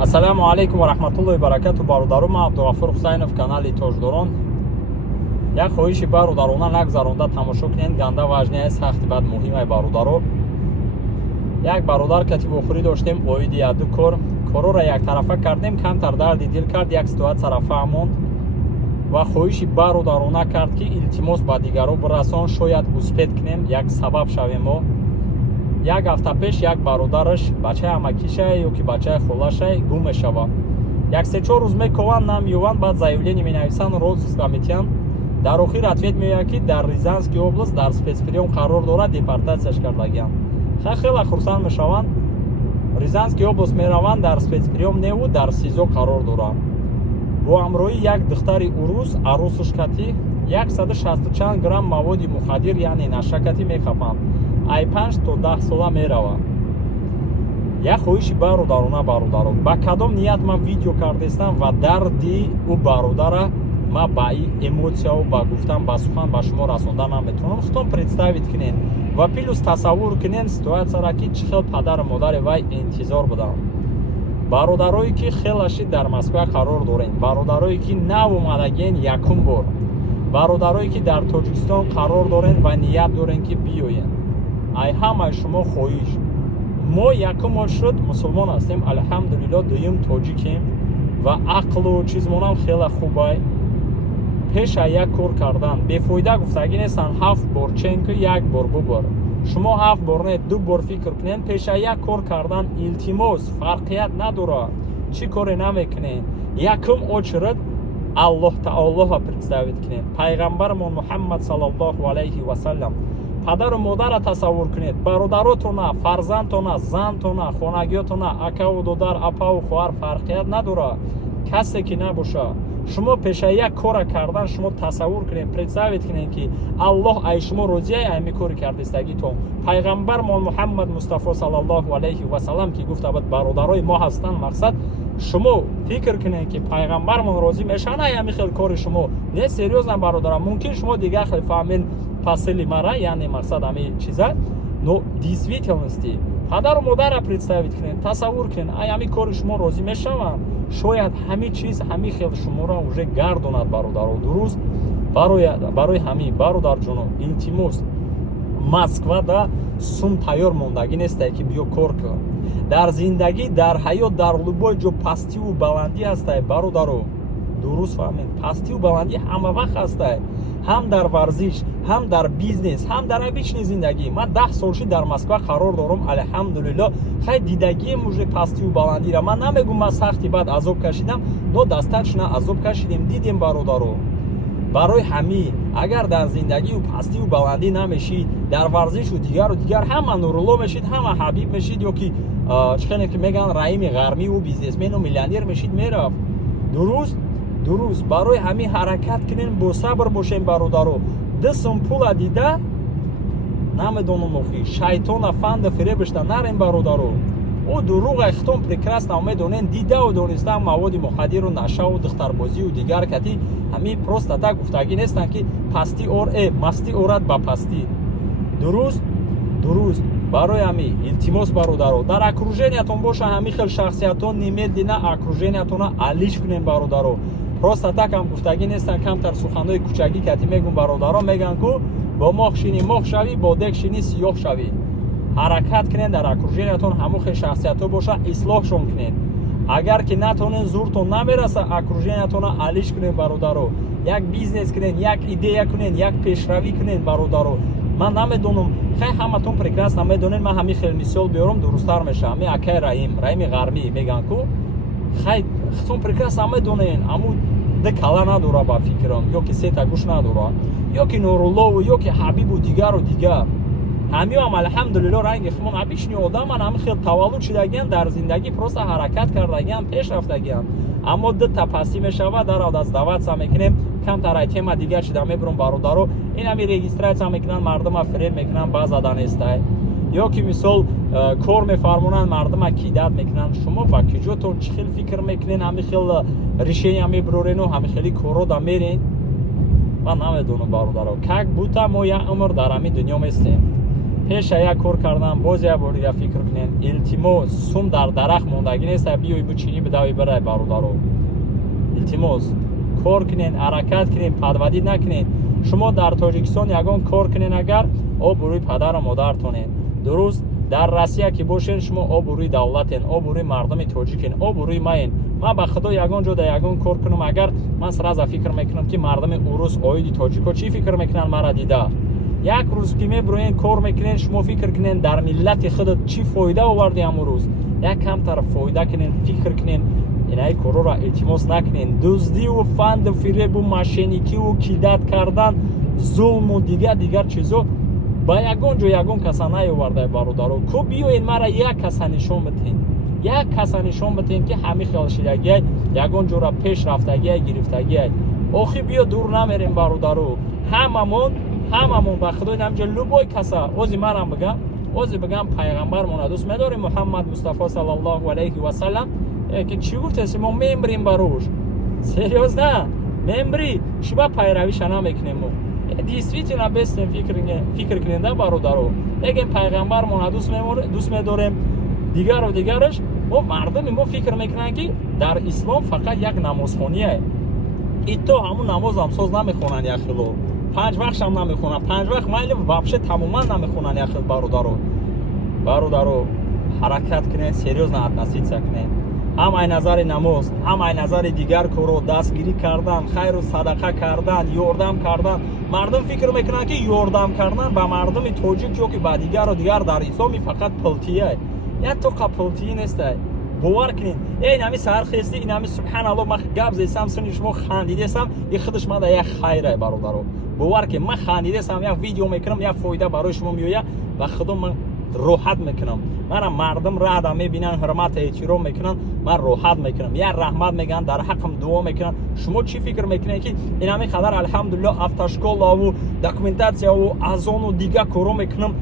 Ассалому алейкум ва рахматуллоҳи ва баракату бародару ма Абдуғафур Ҳусайнов, канали Тоҷдорон. Як хоҳиши бародарона нагзаронда тамошо кунед ганда важнияи сахти бад муҳимаи бародаро. Як бародар катибохӯрӣ доштем оиди яду корора яктарафа кардем, камтар дарди дил кард, як ситуатсияра фаҳмонд ва хоҳиши бародарона кард ки илтимос ба дигаро бирасон, шояд успеҳ кунем, як сабаб шавем мо. Як ҳафта пеш як бародараш бачаи амакишай ё ки бачаи холашай гум мешава. Як 3-4 рӯз мекованд, намеёванд, баъд заявление менависанд, розыска метиҳанд. Дар охир ответ меояд ки дар Рязанская област дар спецприём қарор дорад, депортатсияш кардагиам. Хеле хурсанд мешаванд. Рязанская област мераванд, дар спецприём неву дар СИЗО қарор дорад. Бо ҳамроҳии як духтари урус, арусушкати 160 чанд грамм маводи мухаддир, яъне нашакати мехапанд. Ай 5 то 10 сола мерава. Як хоҳиши бародарона бародаро. Ба кадом ният ман видео кардестам ва дарди ӯ бародара ма ба эмоцияу ба гуфтан ба сухан ба шумо расонда наметавонам. Худтон представит кунед ва плюс тасаввур кунед ситуатсияра ки чӣ хел падару модари вай интизор буданд. Бародарое ки хелаши дар Москва қарор дорем, бародарое ки навомадагиен якум бор, бародарое ки дар Тоҷикистон қарор дорем ва ният дорем ки биёен. Ай ҳамаи шумо хоҳиш. Мо якум шуд мусулмон ҳастем, алҳамдулиллоҳ, дуюм тоҷикем ва ақлу чизмонам хеле хубай. Пеша як кор кардан бефоида гуфтагӣ нестанд 7 бор чен ки як бор бубор. Шумо 7 бор не 2 бор фикр кунед, пеша як кор кардан илтимос фарқият надорад. Чӣ коре намекунед? Якум очередь Аллоҳ таолоҳа представит кунед. Пайғамбармон Муҳаммад саллаллоҳу алайҳи ва саллам. Падару модара тасаввур кунед, бародаротона, фарзандтона, зантона, хонагиётона, акаву додар, апаву хоҳар фарқият надорад. Касе ки набоша. Шумо пеша як кора кардан шумо тасаввур кунед, представит кунед ки Аллоҳ ай шумо розияи ҳами кори кардистагитон. Пайғамбармон Муҳаммад Мустафо саллаллоҳу алайҳи ва саллам ки гуфта буд бародарои мо ҳастанд, мақсад шумо фикр кунед ки пайғамбармон розӣ мешаванд, ай ҳами хел кори шумо не серьёзна бародарам. Мумкин шумо дигар хел фаҳмед посили мара, яъне мақсад ҳами чиза, но действительности падару модара представит кунед, тасаввур кунед, ай ҳами кори шумо розӣ мешаванд. Шояд ҳами чиз ҳами хел шуморо уже гардонад бародаро. Дуруст барои ҳами бародарҷоно илтимос, Москва да сум тайёр мондагӣ нестае ки биё кор кун. Дар зиндагӣ, дар ҳаёт, дар лубой ҷо пастиву баландӣ ҳастае бародаро. Дуруст фаҳмед, пастиву баландӣ ҳама вақт ҳастае. Ҳам дар варзиш, ҳам дар бизнес, ҳам дар обични зиндагӣ. Ман 10 солши дар Москва қарор дорам, алҳамдулиллоҳ. Хай дидагием уже пастиву баландира. Ман намегум ман сахти бад азоб кашидам, но дастаточно азоб кашидем, дидем бародаро. Барои ҳами агар дар зиндагию пастиву баландӣ намешид, дар варзишу дигару дигар ҳама Нурулло мешид, ҳама Ҳабиб мешид, ё ки чихене ки мегӯянд Раими Ғармиву бизнесмену миллионер мешид, мерафт. Дуруст, барои ҳами ҳаракат кунем, бо сабр бошем бародаро. Дисм пула дида намедонам охи шайтона фанда фиребишта нарем бародаро. О дуруғай хитон прекрасно медонен, дидау донистан маводи мухаддиру нашаву духтарбозию дигар кати ҳами просто так гуфтагӣ нестанд ки пастӣ ор мастӣ орад ба пастӣ. Дуруст, барои ҳами илтимос бародаро, дар окружениятон боша ҳами хел шахсиятон немеддина окружениятона алиш кунем бародаро. Просто так ҳам гуфтагӣ нестанд, камтар суханои кӯчагӣ кати мегӯм бародаро, мегӯянд ку бо моҳ шинӣ моҳ шавӣ, бо дег шинӣ сиёҳ шавӣ. Ҳаракат кунед, дар окружениятон ҳамон хел шахсиятҳо боша, ислоҳшон кунед. Агар ки натонед, зуртон намераса, окружениятона алиш кунед бародаро. Як бизнес кунед, як идея кунед, як пешравӣ кунед бародаро. Ман намедонам, хай ҳаматон прекрасно медонед, ман ҳами хел мисол биёрам, дурусттар меша. Ҳами акаи Раими Ғармӣ мегӯянд ку хай хитон прекрасно медонед, аму ди кала надора ба фикрам, ё ки сета гӯш надора, ё ки Нуруллову, ё ки Ҳабибу дигару дигар. ҳамиам алҳамдулиллоҳ ранги хумон обични одаман, ҳами хел таваллуд шидагиан, дар зиндагӣ просто ҳаракат кардагиан, пеш рафтагиан. Аммо дита пастӣ мешава, дарав даздаватса мекунем, камтар ай тема дигар чида мебурам бародаро. Ин ҳами регистратсия мекунанд, мардума фиреб мекунанд, баъзада нестай. Ё ки мисол кор мефармонанд, мардума кидат мекунанд. Шумо ба киҷотон чӣ хел фикр мекунед, ҳами хел решения мебурорену, ҳами хели корода мерен? Ман намедонам бародаро. Как будто мо як умр дар ҳамин дунё местем. пеша як кор кардан боз як бор дига фикр кунед илтимос сум дар дарахт мондаги нест биёй бучини бидавӣ барай бародаро илтимос кор кунед ҳаракат кунед падвадӣ накунед шумо дар тоҷикистон ягон кор кунед агар обрӯи падару модаратонед дуруст дар Россия ки бошед шумо обрӯи давлатен обрӯи мардуми тоҷикен обрӯи маен ман ба худо ягон ҷо да ягон кор кунам агар ман сразу фикр мекунам ки мардуми урус оиди тоҷико чӣ фикр мекунанд мара дида як рӯз ки мебироед кор мекунед шумо фикр кунед дар миллати худат чӣ фоида оварди амрӯз як камтар фоида кунед фикр кунед инаи корора илтимос накунед дуздиву фанду фиребу мошенникиву кидат кардан зулму дигар чизо ба ягон ҷо ягон каса наоварда бародаро ку биёед мара як каса нишон битен як каса нишон битен ки ҳами хелшидагиай ягон ҷора пеш рафтагиай гирифтагиай охи биё дур намерем бародаро ҳамамон ба худои намҷа любой каса ози марам бигам пайғамбармона дӯст медорем муҳаммад мустафо саллаллоҳу алайҳи васалам ки чӣ гуфтест мо мембирем барош серьёзна мембри шуба пайравиша намекунем мо действительно бестем фикр кунем да бародаро ягин пайғамбармона дӯст медорем дигараш мо мардуми мо фикр мекунанд ки дар ислом фақат як намозхоние и то ҳамун намозам соз намехонанд яхило 5 вақтшам намехонанд 5 вақт майли вообще тамоман намехонанд яхил бародаро ҳаракат кунед серьёзно относиться кунед ҳам ай назари намоз ҳам ай назари дигар коро дастгирӣ кардан хайру садақа кардан ёрдам кардан мардум фикр мекунанд ки ёрдам кардан ба мардуми тоҷик ё ки ба дигару дигар дар исломи фақат пултия як тоқа пултӣ нестай бовар кунед инами сархести инами субҳаналлоҳ ман гап зесам сини шумо хандидесам и худаш мада як хайрай бародаро бовар ки ман хандидесам як видео мекунам як фоида барои шумо меояд ба худо ман роҳат мекунам мана мардум рада мебинанд ҳурмат эҳтиром мекунанд ман роҳат мекунам як раҳмат мегӯянд дар ҳаққам дуо мекунанд шумо чӣ фикр мекунед ки инами қадар алҳамдулиллоҳ автошколаву документатсияву азону дигар коро мекунам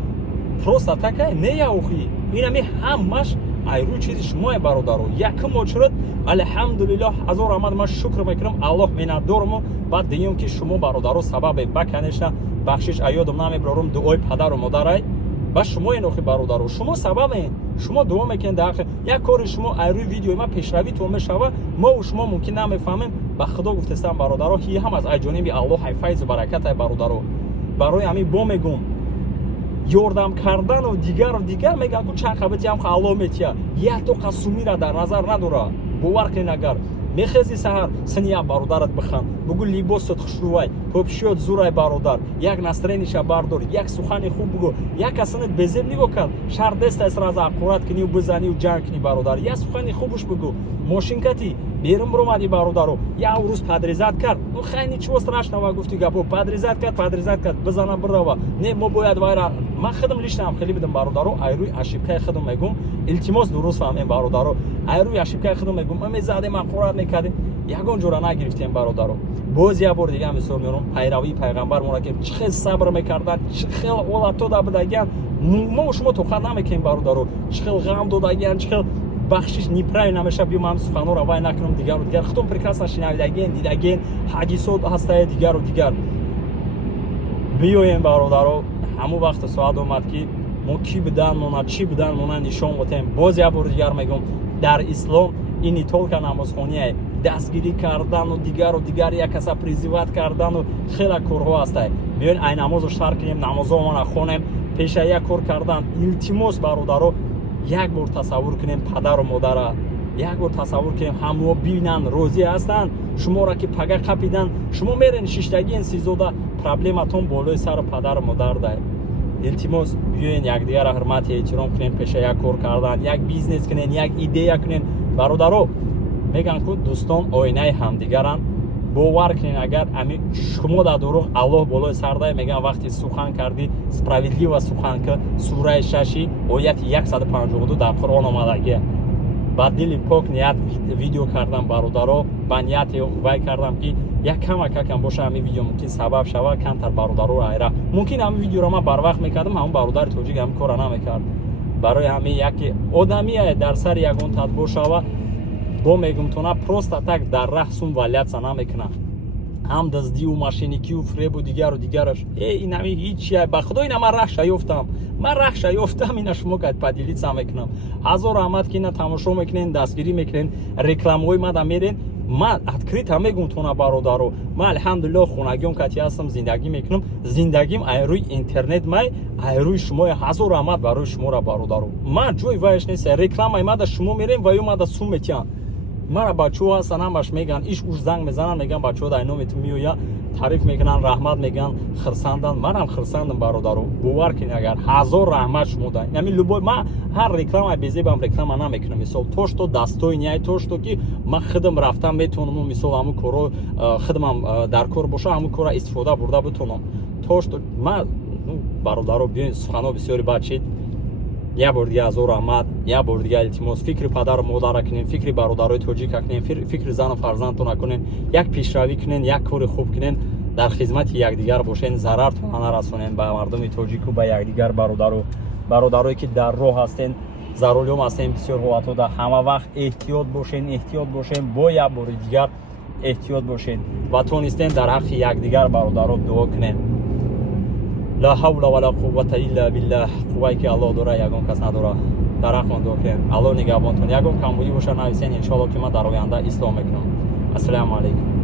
просто такай нея охи инами ҳамаш айру чизи шумое бародаро якум очрад алҳамдулиллоҳ ҳазор рамад ман шукр мекунам аллоҳ миннатдоруму баъд диюм ки шумо бародаро сабабе ба конечно бахшиш аёдум намебарорум дуои падару модарай ба шумоен охи бародаро шумо сабабен шумо дуо мекунед як кори шумо айрӯи видеои ман пешравитон мешава мову шумо мумкин намефаҳмем ба худо гуфтестам бародаро ҳи ҳам аз айҷониби аллоҳ ай файзу баракатай бародаро барои ҳамин бо мегӯм ёрдам кардану дигару дигар мегӯям ку чанд қабитиам аллоҳ метия як тоқа сумира дар назар надора бовар кунед агар мехези саҳар синия бародарат бихан бугӯ либосот хушрӯвай попшиёт зурай бародар як настроениша бардор як сухани хуб бугӯ як касанет безеб нигоҳ кард шар дестай сразу ақурат кунию бизанию ҷанг кунӣ бародар як сухани хубуш бугӯ мошинкати берун биромади бародаро як рӯз падрезат кард ну хай ничего страшного гуфти гапо падрезат кард бизана бирава не мо бояд вайра ман худам лишнам хеле бидам бародаро айрӯи ашибкаи худам мегӯм илтимос дуруст фаҳмем бародаро айрӯи ашибкаи худам мегӯм мезадем ақурат мекардем ягон ҷора нагирифтем бародаро боз як бор дига мисол меорам пайравии пайғамбармонро ки чӣ хел сабр мекарданд чӣ хел ҳолато да будагиянд мо шумо тоқат намекунем бародаро чӣ хел ғам додагиянд чӣ хел бахшиш неправильно намеша биё ман суханҳоро вай накунам дигару дигар худом прекрасно шинавидагиен дидагиен ҳадисот ҳастае дигару дигар биёем бародаро ҳамун вақти соат омад ки мо кӣ будан мона чӣ будан мона нишон отем боз як бор дигар мегӯм дар ислом ини толка намозхоние дастгирӣ кардану дигару дигар як каса призиват кардану хеле корҳо ҳастае биёен ай намозро шар кунем намозҳомона хонем пеша як кор кардан илтимос бародаро як бор тасаввур кунем падару модара як бор тасаввур кунем ҳамоҳо бинанд розӣ ҳастанд шуморо ки пага қапидан шумо мерен шиштагиен сизода проблематон болои сару падару модар дай илтимос биёен якдигара ҳурмати эҳтиром кунем пеша як кор кардан як бизнес кунем як идея кунем бародаро мегӯянд ку дӯстон оинаи ҳамдигаранд бовар кунед агар ами шумо дар дуруғ аллоҳ болои сардай мегӯям вақти сухан кардӣ справедлива сухан ки сураи 6 ояти 152 дар қуръон омадагия ба дили пок ният видео кардам бародаро ба нияте вай кардам ки як камакакам боша ҳамин видео мумкин сабаб шава камтар бародаро айра мумкин ҳамин видеоро ман барвақт мекардам ҳамун бародари тоҷик ҳамин кора намекард барои ҳамин яке одамие дар сари ягон тадбир шава бо мегумтона просто так дар раҳ сум валятса намекунад ҳам даздиву мошенникиву фребу дигару дигараш инами ҳичия ба худо ина ман раҳ шаёфтам ман рахша ёфтам ина шумо гад падилица мекунам ҳазор раҳмат ки ина тамошо мекунен дастгирӣ мекунен рекламаҳои мада мерен ман открита мегум тона бародаро ман алҳамдулиллоҳ хонагиён кати ҳастам зиндагӣ мекунам зиндагим айрӯи интернет май айрӯи шумо ҳазор раҳмат барои шуморо бародаро ман ҷои вайш нест рекламаи мада шумо мерен ва ё мада сум метиҳанд мара бачаҳо ҳастан ҳамаш меган иш уш занг мезананд меган бачаҳо дар номи ту меоя تعریف میکنن رحمت میگن خرسندن منم خرسندم برادرو باور کنید اگر هزار رحمت شما دارین یعنی لبای من هر رکلام بزیبم رکلام نمیکنم مثال توش تو دستوی نیای توش تو که من خودم رفتم میتونم مثال همون کارو خودمم در کار باشه همون کارو استفاده برده بتونم توش تو من برادرو بیاین سخنا بسیاری بچید یا بار دیگه هزار رحمت یا بار دیگه التماس فکر پدر و مادر کنین فکر برادرای توجیک کنین فکر زن و فرزندتون کنین یک پیشروی کنین یک کار خوب کنین در خدمت یکدیگر باشین ضررتون نرسونین به مردم توجیک و به یکدیگر برادرایی که در راه هستین ضروریام هستین بسیار وقتا در همه وقت احتیاط باشین با یک بار دیگر احتیاط باشین و تونستین در حق یکدیگر برادرها دعا کنین لا حول ولا قوة الا بالله قوایی که الله داره یگان کس نداره در حق من دعا کنین الله نگهبانتون یگان کمبودی باشه نویسین ان شاء الله که من در آینده اسلام میکنم السلام علیکم